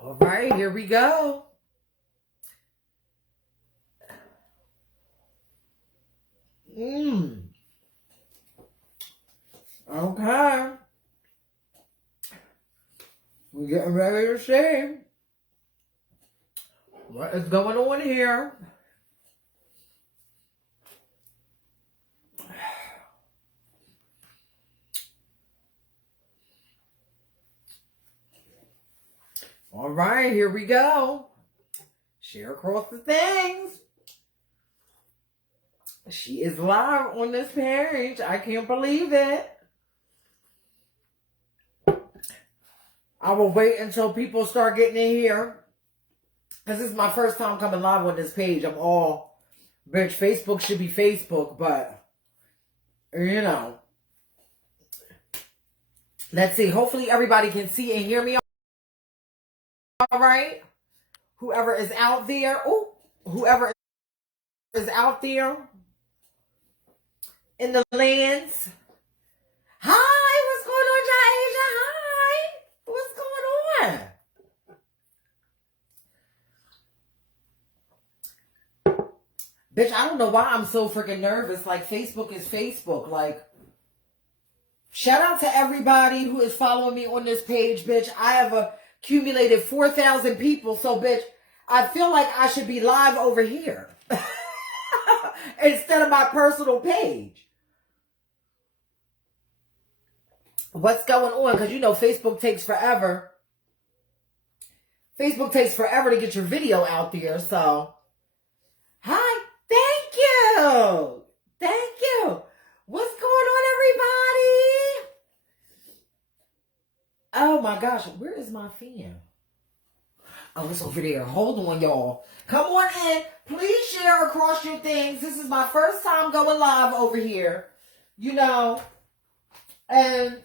All right, here we go. Okay. We're getting ready to see what is going on here. All right, here we go. Share across the things. She is live on this page. I can't believe it. I will wait until people start getting in here. Because this is my first time coming live on this page. I'm all, bitch, Facebook should be Facebook, but, you know. Let's see. Hopefully everybody can see and hear me. All right. Whoever is out there. Oh, whoever is out there in the lands. Hi, what's going on, Jaisha? Hi. What's going on? Bitch, I don't know why I'm so freaking nervous. Like, Facebook is Facebook. Like, shout out to everybody who is following me on this page, bitch. I have accumulated 4,000 people. So, bitch, I feel like I should be live over here instead of my personal page. What's going on? Because, you know, Facebook takes forever. Facebook takes forever to get your video out there. So, hi. Thank you. Thank you. What's going on, everybody? Oh, my gosh. Where is my fan? Oh, it's over there. Hold on, y'all. Come on in. Please share across your things. This is my first time going live over here. You know. And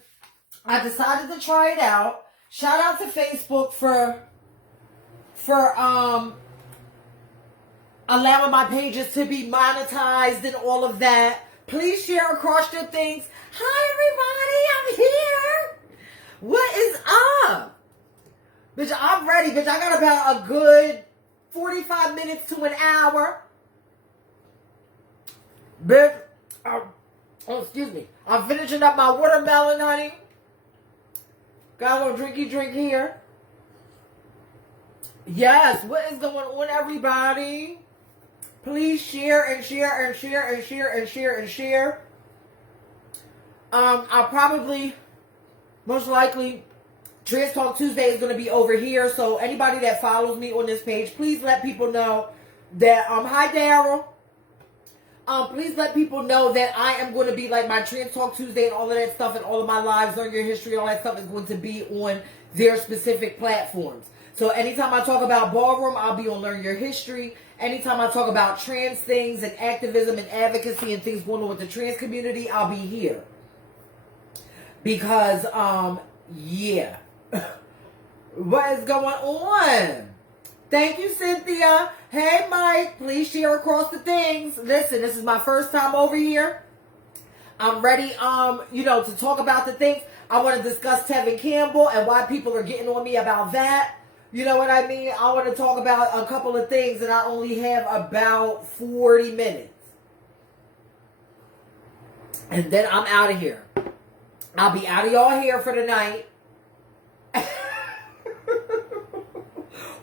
I decided to try it out. Shout out to Facebook for allowing my pages to be monetized and all of that. Please share across your things. Hi, everybody. I'm here. What is up? Bitch, I'm ready. Bitch, I got about a good 45 minutes to an hour. Bitch, oh, excuse me. I'm finishing up my watermelon, honey. Got a little drinky drink here. Yes, what is going on, everybody? Please share and share and share and share and share and share. I'll probably, most likely, Trans Talk Tuesday is going to be over here. So anybody that follows me on this page, please let people know that, hi, Daryl. Please let people know that I am going to be like my Trans Talk Tuesday and all of that stuff and all of my lives, Learn Your History, all that stuff is going to be on their specific platforms. So anytime I talk about ballroom, I'll be on Learn Your History. Anytime I talk about trans things and activism and advocacy and things going on with the trans community, I'll be here. Because, yeah. What is going on? Thank you, Cynthia. Hey, Mike. Please share across the things. Listen, this is my first time over here. I'm ready, to talk about the things. I want to discuss Tevin Campbell and why people are getting on me about that. You know what I mean? I want to talk about a couple of things, and I only have about 40 minutes. And then I'm out of here. I'll be out of y'all hair for the night.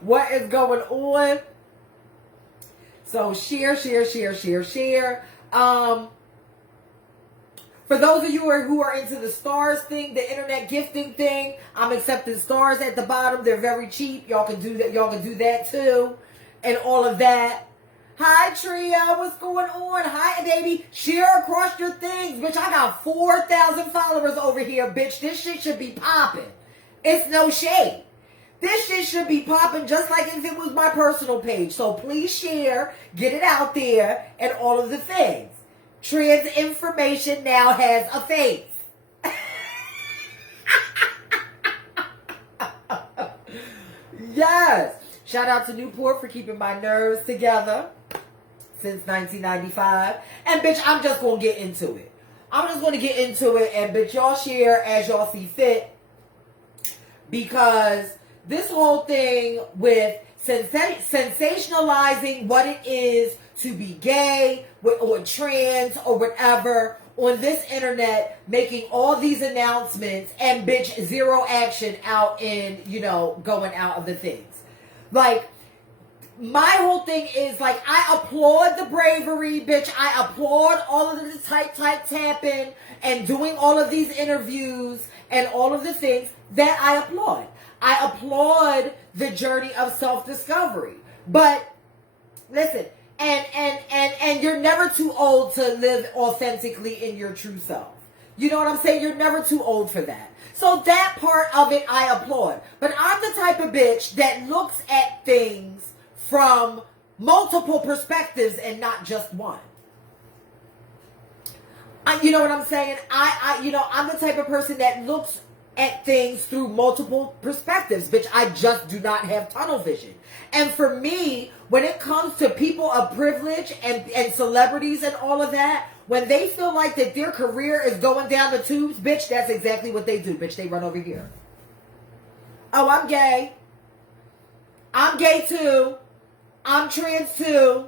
What is going on? So share. For those of you who are into the stars thing, the internet gifting thing, I'm accepting stars at the bottom. They're very cheap. Y'all can do that. Y'all can do that too, and all of that. Hi, Tria. What's going on? Hi, baby. Share across your things, bitch. I got 4,000 followers over here, bitch. This shit should be popping. It's no shade. This shit should be popping just like if it was my personal page. So please share, get it out there, and all of the things. Transinformation now has a face. Yes. Shout out to Newport for keeping my nerves together since 1995. And bitch, I'm just going to get into it. I'm just going to get into it, and bitch, y'all share as y'all see fit, because this whole thing with sensationalizing what it is to be gay or trans or whatever on this internet, making all these announcements, and bitch, zero action out in, going out of the things. Like, my whole thing is, like, I applaud the bravery, bitch. I applaud all of the type tapping and doing all of these interviews and all of the things that I applaud. I applaud the journey of self-discovery. But listen, and you're never too old to live authentically in your true self. You know what I'm saying? You're never too old for that. So that part of it I applaud. But I'm the type of bitch that looks at things from multiple perspectives and not just one. You know what I'm saying? I'm the type of person that looks at things through multiple perspectives. Bitch, I just do not have tunnel vision. And for me, when it comes to people of privilege and celebrities and all of that, when they feel like that their career is going down the tubes, bitch, that's exactly what they do. Bitch, they run over here. Oh, I'm gay. I'm gay too. I'm trans too.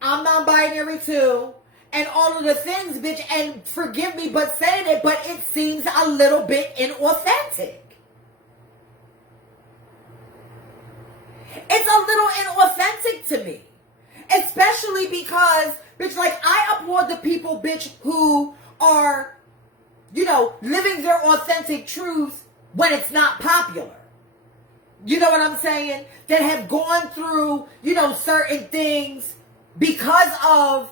I'm non-binary too. And all of the things, bitch, and forgive me but saying it, but it seems a little bit inauthentic. It's a little inauthentic to me. Especially because, bitch, like, I applaud the people, bitch, who are, living their authentic truths when it's not popular. You know what I'm saying? That have gone through, certain things because of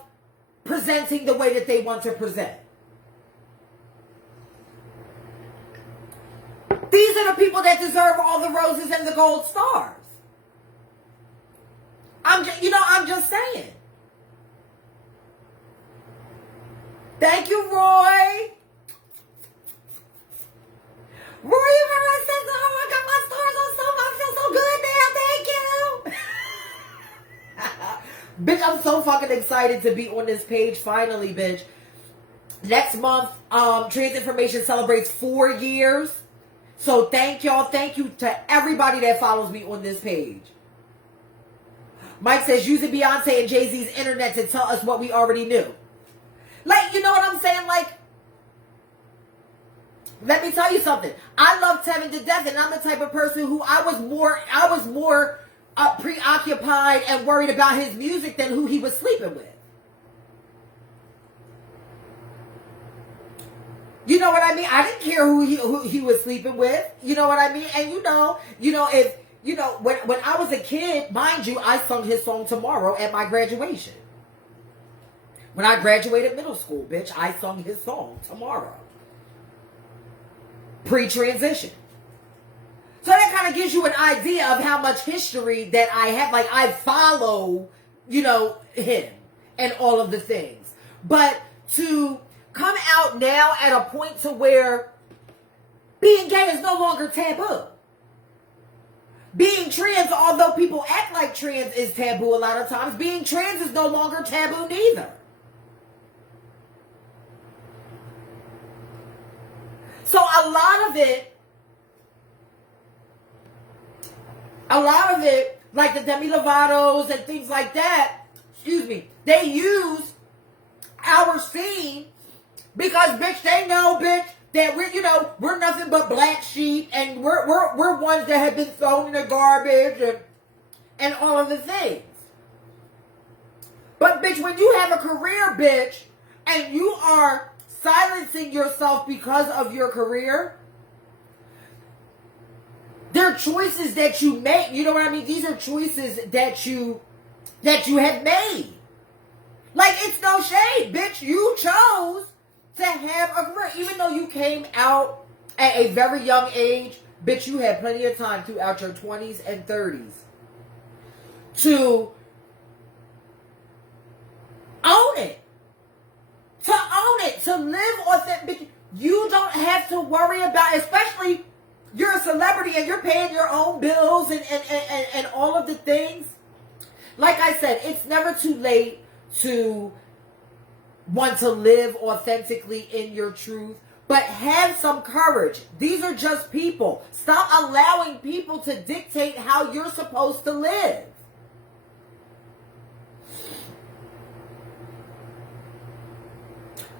presenting the way that they want to present. These are the people that deserve all the roses and the gold stars. I'm just saying. Thank you, Roy. Roy, you remember I said, oh, I got my stars on something. I feel so good now. Thank you. Bitch, I'm so fucking excited to be on this page finally, bitch. Next month, Transinformation celebrates 4 years. So thank y'all. Thank you to everybody that follows me on this page. Mike says, using Beyonce and Jay-Z's internet to tell us what we already knew. Like, you know what I'm saying? Like, let me tell you something. I love Tevin to death, and I'm the type of person who I was more preoccupied and worried about his music than who he was sleeping with. You know what I mean? I didn't care who he was sleeping with. You know what I mean? And when I was a kid, mind you, I sung his song Tomorrow at my graduation. When I graduated middle school, bitch, I sung his song Tomorrow. Pre-transition. So that kind of gives you an idea of how much history that I have. Like, I follow, him and all of the things. But to come out now at a point to where being gay is no longer taboo. Being trans, although people act like trans is taboo a lot of times, being trans is no longer taboo neither. So a lot of it, like the Demi Lovato's and things like that, they use our scene because, bitch, they know, bitch, that we're nothing but black sheep, and we're ones that have been thrown in the garbage and all of the things. But, bitch, when you have a career, bitch, and you are silencing yourself because of your career, they're choices that you make. You know what I mean? These are choices that you have made. Like, it's no shade, bitch. You chose to have a career. Even though you came out at a very young age, bitch, you had plenty of time throughout your 20s and 30s to own it. To own it. To live authentic. You don't have to worry about, especially you're a celebrity and you're paying your own bills and all of the things. Like I said, it's never too late to want to live authentically in your truth. But have some courage. These are just people. Stop allowing people to dictate how you're supposed to live.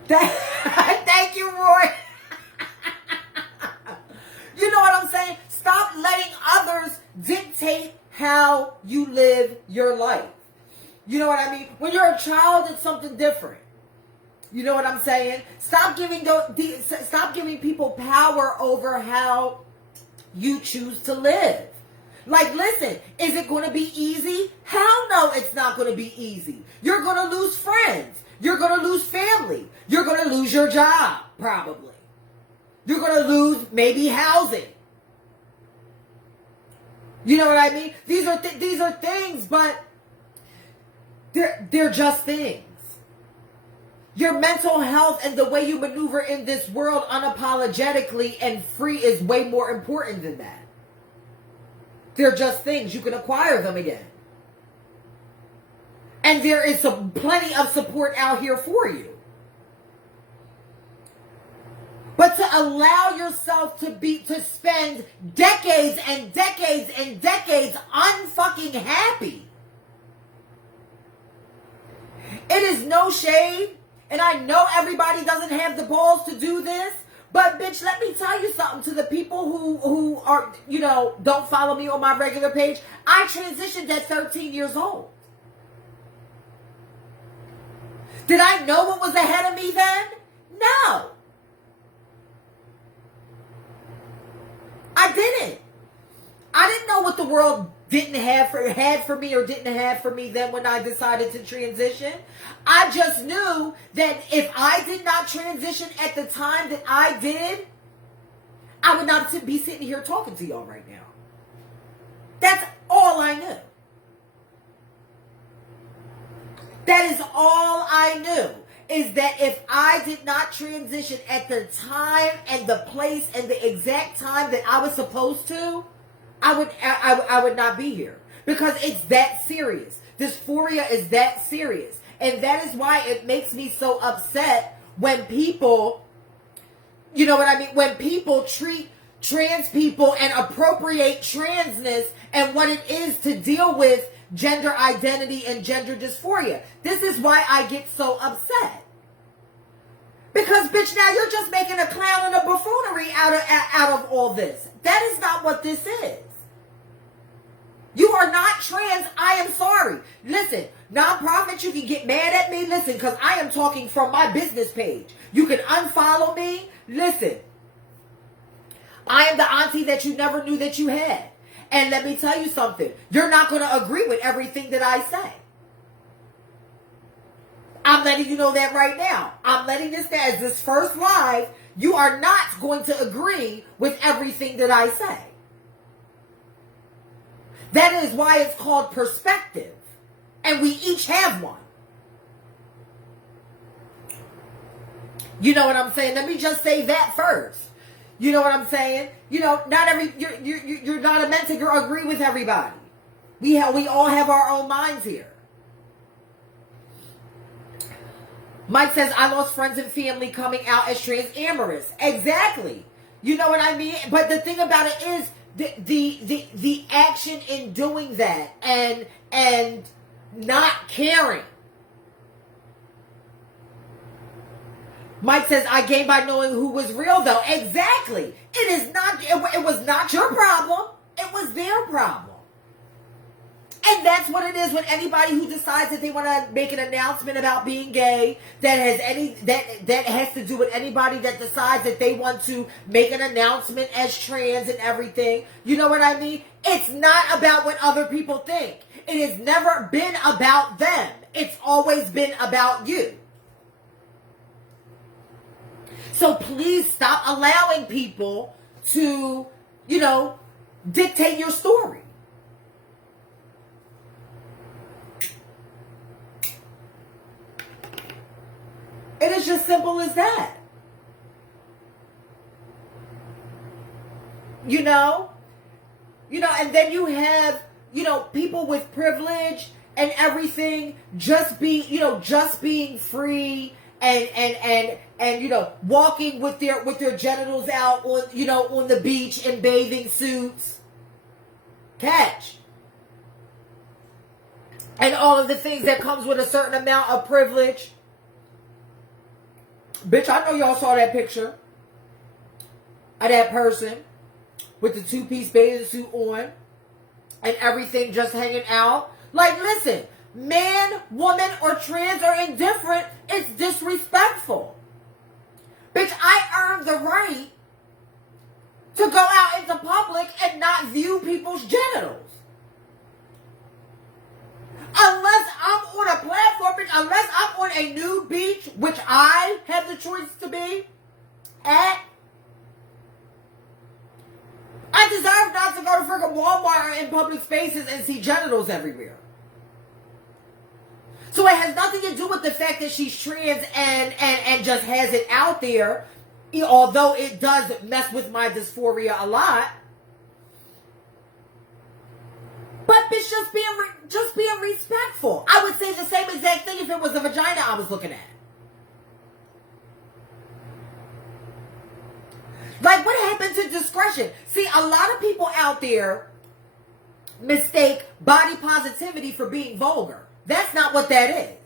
Thank you, Roy. You know what I'm saying? Stop letting others dictate how you live your life. You know what I mean? When you're a child, it's something different. You know what I'm saying? Stop giving people power over how you choose to live. Like, listen, is it going to be easy? Hell no, it's not going to be easy. You're going to lose friends. You're going to lose family. You're going to lose your job, probably. You're going to lose maybe housing. You know what I mean? These are things, but they're just things. Your mental health and the way you maneuver in this world unapologetically and free is way more important than that. They're just things. You can acquire them again. And there is plenty of support out here for you. But to allow yourself to spend decades and decades and decades unfucking happy. It is no shade. And I know everybody doesn't have the balls to do this. But bitch, let me tell you something to the people who are, don't follow me on my regular page. I transitioned at 13 years old. Did I know what was ahead of me then? No. I didn't. I didn't know what the world had for me or didn't have for me then when I decided to transition. I just knew that if I did not transition at the time that I did, I would not be sitting here talking to y'all right now. That's all I knew. That is all I knew, is that if I did not transition at the time and the place and the exact time that I was supposed to, I would not be here, because it's that serious. Dysphoria is that serious. And that is why it makes me so upset when people, you know what I mean? When people treat trans people and appropriate transness and what it is to deal with gender identity and gender dysphoria. This is why I get so upset. Because, bitch, now you're just making a clown and a buffoonery out of all this. That is not what this is. You are not trans. I am sorry. Listen, nonprofit, you can get mad at me. Listen, because I am talking from my business page. You can unfollow me. Listen, I am the auntie that you never knew that you had. And let me tell you something. You're not going to agree with everything that I say. I'm letting you know that right now. I'm letting this down as this first live. You are not going to agree with everything that I say. That is why it's called perspective. And we each have one. You know what I'm saying? Let me just say that first. You know what I'm saying? Not you're not meant to agree with everybody. We all have our own minds here. Mike says, I lost friends and family coming out as transamorous. Exactly. You know what I mean? But the thing about it is the action in doing that and not caring. Mike says, I gained by knowing who was real, though. Exactly. It was not your problem. It was their problem. And that's what it is when anybody who decides that they want to make an announcement about being gay, that has to do with anybody that decides that they want to make an announcement as trans and everything. You know what I mean? It's not about what other people think. It has never been about them. It's always been about you. So please stop allowing people to, dictate your story. It is just simple as that. And then you have, people with privilege and everything just being free and walking with their genitals out on on the beach in bathing suits. Catch. And all of the things that comes with a certain amount of privilege. Bitch, I know y'all saw that picture of that person with the 2-piece bathing suit on and everything just hanging out. Like, listen, man, woman, or trans or indifferent, it's disrespectful. Bitch, I earned the right to go out into public and not view people's genitals. Unless I'm on a platform, bitch, unless I'm on a nude beach, which I have the choice to be at, I deserve not to go to freaking Walmart or in public spaces and see genitals everywhere. So it has nothing to do with the fact that she's trans and just has it out there, although it does mess with my dysphoria a lot. But bitch, just being respectful. I would say the same exact thing if it was a vagina I was looking at. Like, what happened to discretion? See, a lot of people out there mistake body positivity for being vulgar. That's not what that is.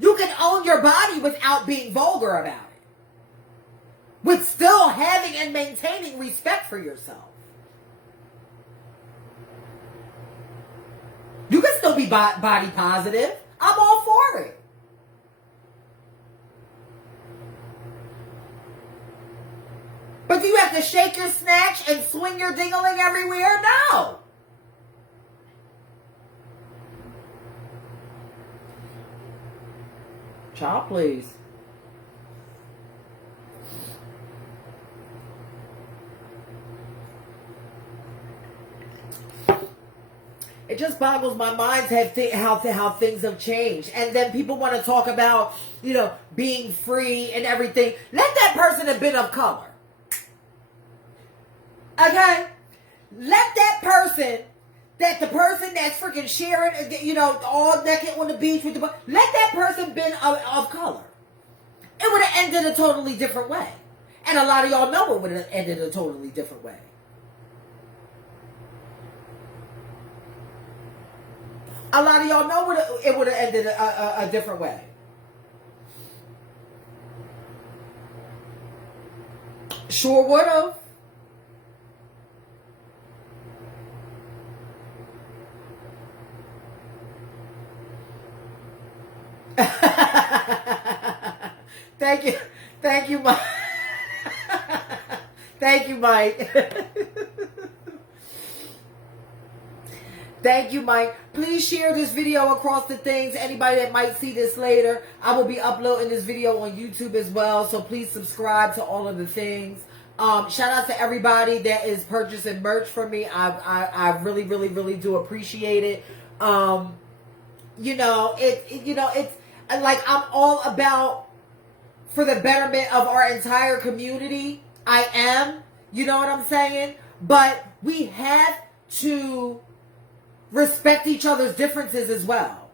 You can own your body without being vulgar about it, with still having and maintaining respect for yourself. You can still be body positive. I'm all for it. But do you have to shake your snatch and swing your dingling everywhere? No. Child, please. It just boggles my mind how things have changed. And then people want to talk about, being free and everything. Let that person have been of color. Okay? Let that person, the person that's freaking sharing, all naked on the beach with let that person been of color. It would have ended a totally different way. And a lot of y'all know it would have ended a totally different way. A lot of y'all know it would have ended a different way. Sure would have. Thank you, Mike. Thank you, Mike. Thank you, Mike. Please share this video across the things. Anybody that might see this later, I will be uploading this video on YouTube as well. So please subscribe to all of the things. Shout out to everybody that is purchasing merch from me. I really, really, really do appreciate it. It's like I'm all about for the betterment of our entire community. I am. You know what I'm saying? But we have to respect each other's differences as well.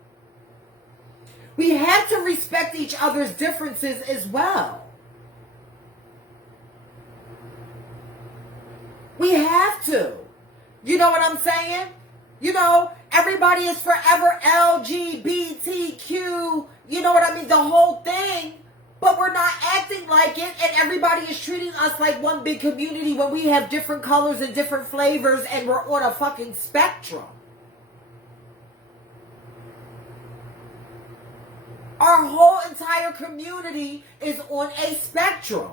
We have to respect each other's differences as well. We have to. You know what I'm saying? Everybody is forever LGBTQ. You know what I mean? The whole thing. But we're not acting like it, and everybody is treating us like one big community when we have different colors and different flavors, and we're on a fucking spectrum. Our whole entire community is on a spectrum.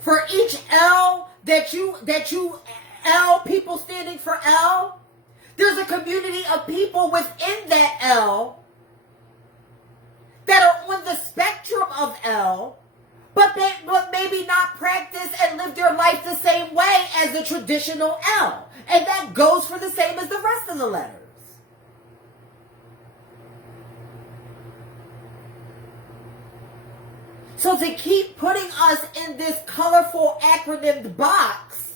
For each L that you L, people standing for L, there's a community of people within that L that are on the spectrum of L, but maybe not practice and live their life the same way as the traditional L. And that goes for the same as the rest of the letters. So to keep putting us in this colorful acronymed box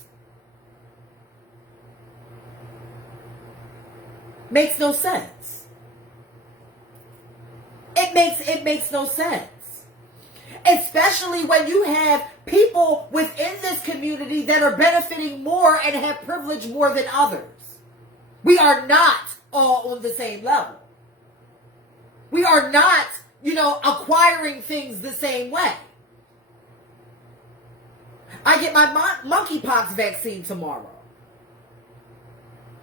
makes no sense. It It makes no sense. Especially when you have people within this community that are benefiting more and have privilege more than others. We are not all on the same level. We are not, acquiring things the same way. I get my monkeypox vaccine tomorrow,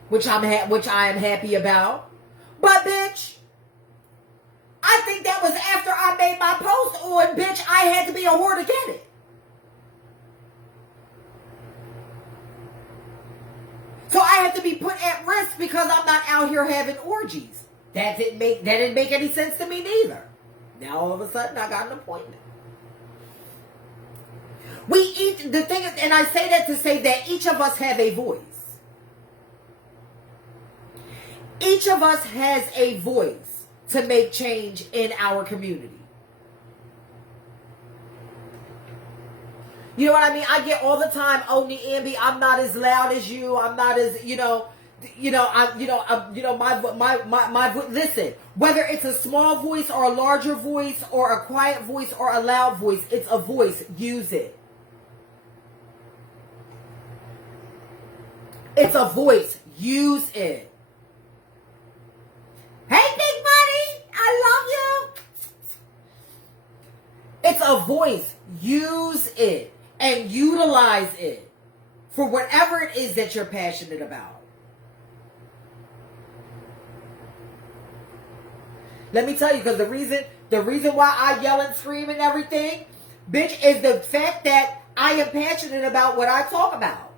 which I am happy about. But bitch, I think that was after I made my post on, bitch, I had to be a whore to get it. So I have to be put at risk because I'm not out here having orgies. That didn't make any sense to me neither. Now all of a sudden I got an appointment. The thing is, and I say that to say that each of us have a voice. Each of us has a voice to make change in our community. You know what I mean? I get all the time, oh, Niambi, I'm not as loud as you. I'm not as, listen, whether it's a small voice or a larger voice or a quiet voice or a loud voice, it's a voice. Use it. It's a voice. Use it. Hey, Big Buddy, I love you. It's a voice. Use it and utilize it for whatever it is that you're passionate about. Let me tell you, because the reason why I yell and scream and everything, bitch, is the fact that I am passionate about what I talk about.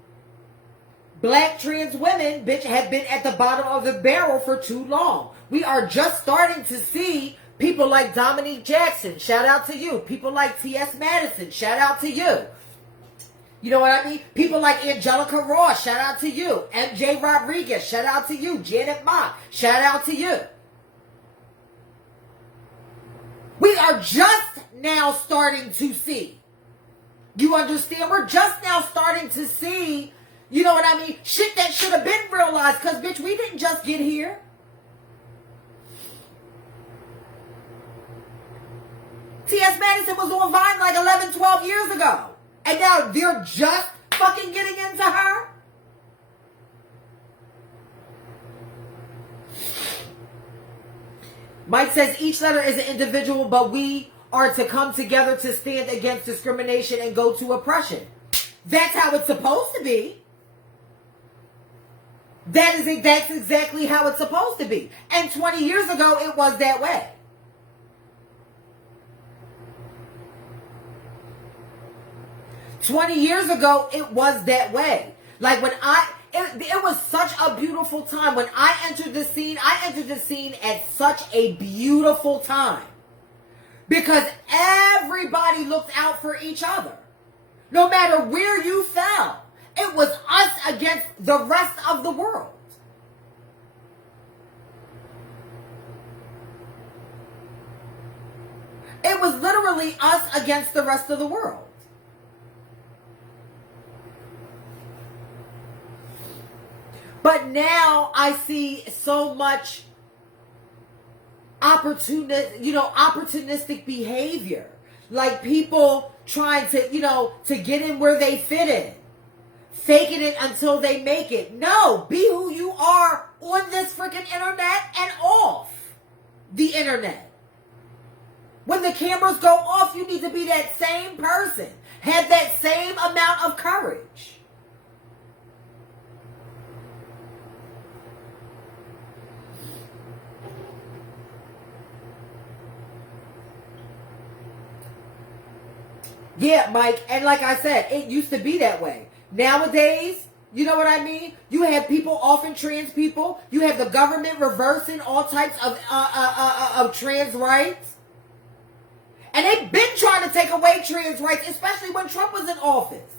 Black trans women, bitch, have been at the bottom of the barrel for too long. We are just starting to see people like Dominique Jackson, shout out to you. People like T.S. Madison, shout out to you. You know what I mean? People like Angelica Ross, shout out to you. MJ Rodriguez, shout out to you. Janet Mock, shout out to you. We are just now starting to see. You understand? We're just now starting to see, you know what I mean? Shit that should have been realized, because, bitch, we didn't just get here. T.S. Madison was on Vine like 11, 12 years ago. And now they're just fucking getting into her? Mike says each letter is an individual, but we are to come together to stand against discrimination and go to oppression. That's how it's supposed to be. That's exactly how it's supposed to be. And 20 years ago, it was that way. "20 years ago, it was that way. Like when it was such a beautiful time. When I entered the scene at such a beautiful time. Because everybody looked out for each other. No matter where you fell. It was us against the rest of the world. It was literally us against the rest of the world. But now I see so much opportunistic behavior. Like people trying to, to get in where they fit in. Faking it until they make it. No, be who you are on this freaking internet and off the internet. When the cameras go off, you need to be that same person. Have that same amount of courage. Yeah, Mike, and like I said, it used to be that way. Nowadays, you know what I mean? You have people, often trans people. You have the government reversing all types of trans rights. And they've been trying to take away trans rights, especially when Trump was in office.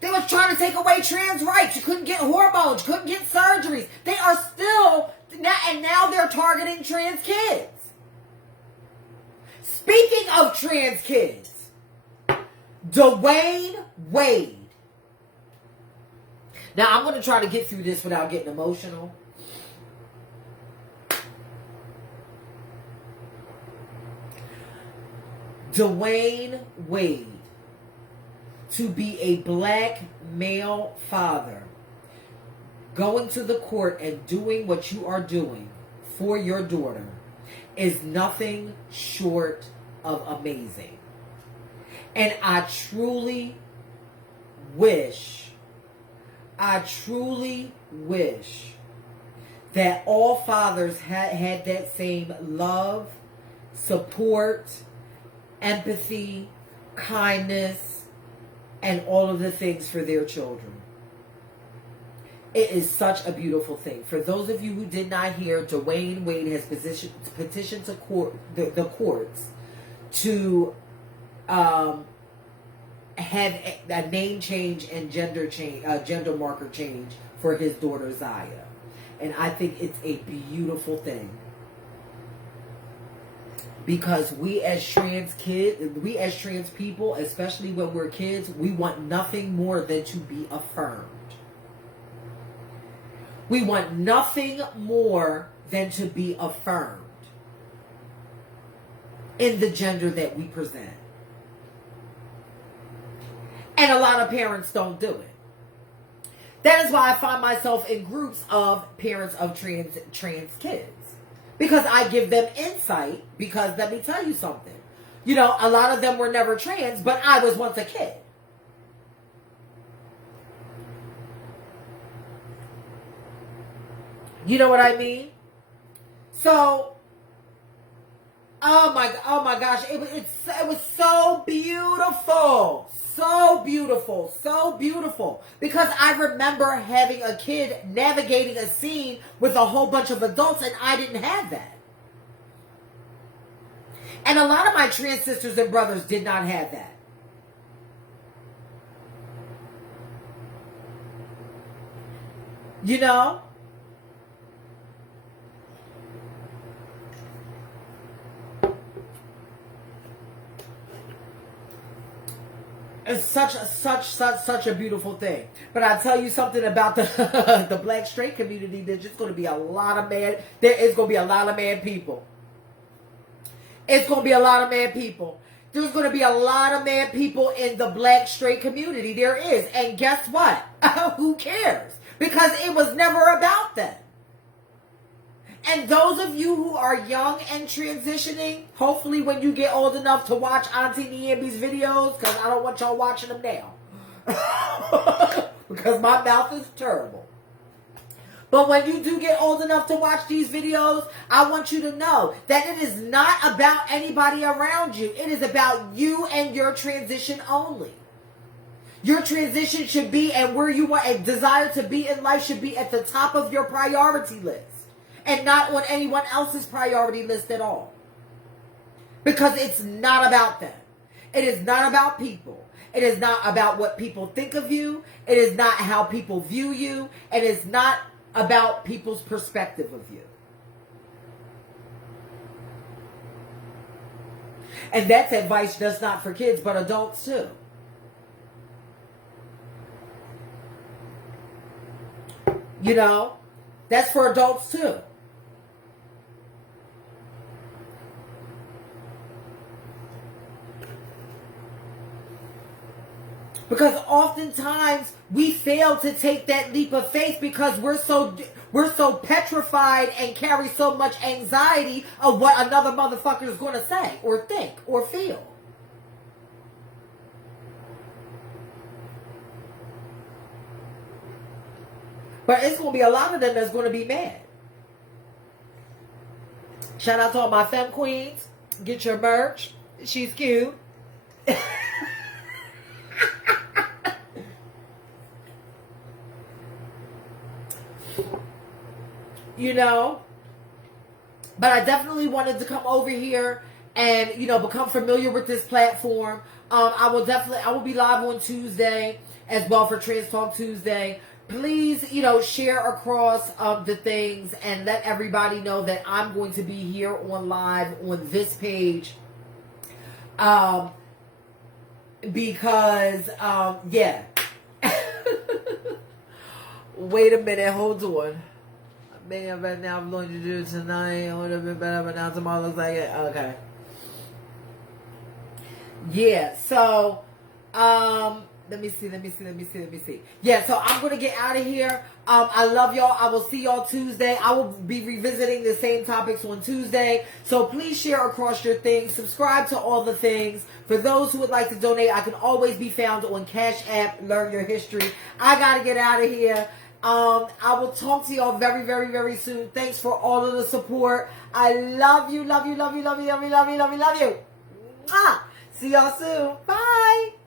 They was trying to take away trans rights. You couldn't get hormones. You couldn't get surgeries. They are still, and now they're targeting trans kids. Speaking of trans kids, Zaya Wade. Now, I'm going to try to get through this without getting emotional. Dwayne Wade, to be a black male father, going to the court and doing what you are doing for your daughter is nothing short of amazing. And I truly wish that all fathers had that same love, support, empathy, kindness, and all of the things for their children. It is such a beautiful thing. For those of you who did not hear, Dwayne Wade has petitioned to the courts to have a name change and gender marker change for his daughter Zaya. And I think it's a beautiful thing. Because we as trans people, especially when we're kids, we want nothing more than to be affirmed. We want nothing more than to be affirmed in the gender that we present. And a lot of parents don't do it. That is why I find myself in groups of parents of trans kids. Because I give them insight, because let me tell you something. You know, a lot of them were never trans, but I was once a kid. You know what I mean? So, oh my gosh, it was so beautiful. So beautiful, so beautiful. Because I remember having a kid navigating a scene with a whole bunch of adults, and I didn't have that. And a lot of my trans sisters and brothers did not have that. You know? It's such a beautiful thing. But I tell you something about the the black straight community. There's just going to be a lot of mad. There is going to be a lot of mad people. It's going to be a lot of mad people. There's going to be a lot of mad people in the black straight community. There is. And guess what? Who cares? Because it was never about them. And those of you who are young and transitioning, hopefully when you get old enough to watch Auntie Niambi's videos, because I don't want y'all watching them now. Because my mouth is terrible. But when you do get old enough to watch these videos, I want you to know that it is not about anybody around you. It is about you and your transition only. Your transition should be, and where you want and desire to be in life should be at the top of your priority list. And not on anyone else's priority list at all. Because it's not about them. It is not about people. It is not about what people think of you. It is not how people view you. It is not about people's perspective of you. And that's advice just not for kids, but adults too. You know, that's for adults too. Because oftentimes we fail to take that leap of faith because we're so petrified and carry so much anxiety of what another motherfucker is going to say or think or feel. But it's going to be a lot of them that's going to be mad. Shout out to all my femme queens. Get your merch. She's cute. You know, but I definitely wanted to come over here and, you know, become familiar with this platform. I will be live on Tuesday as well for Trans Talk Tuesday. Please, you know, share across the things and let everybody know that I'm going to be here on live on this page. Because, yeah. Wait a minute, hold on. Right now I'm going to do it tonight. It would have been better, but now tomorrow looks like it. Okay. Yeah, so let me see. Yeah, so I'm gonna get out of here. I love y'all. I will see y'all Tuesday. I will be revisiting the same topics on Tuesday. So please share across your things. Subscribe to all the things. For those who would like to donate, I can always be found on Cash App, Learn Your History. I gotta get out of here. I will talk to y'all very, very, very soon. Thanks for all of the support. I love you, love you, love you, love you, love you, love you, love you, love you. Mwah! See y'all soon. Bye.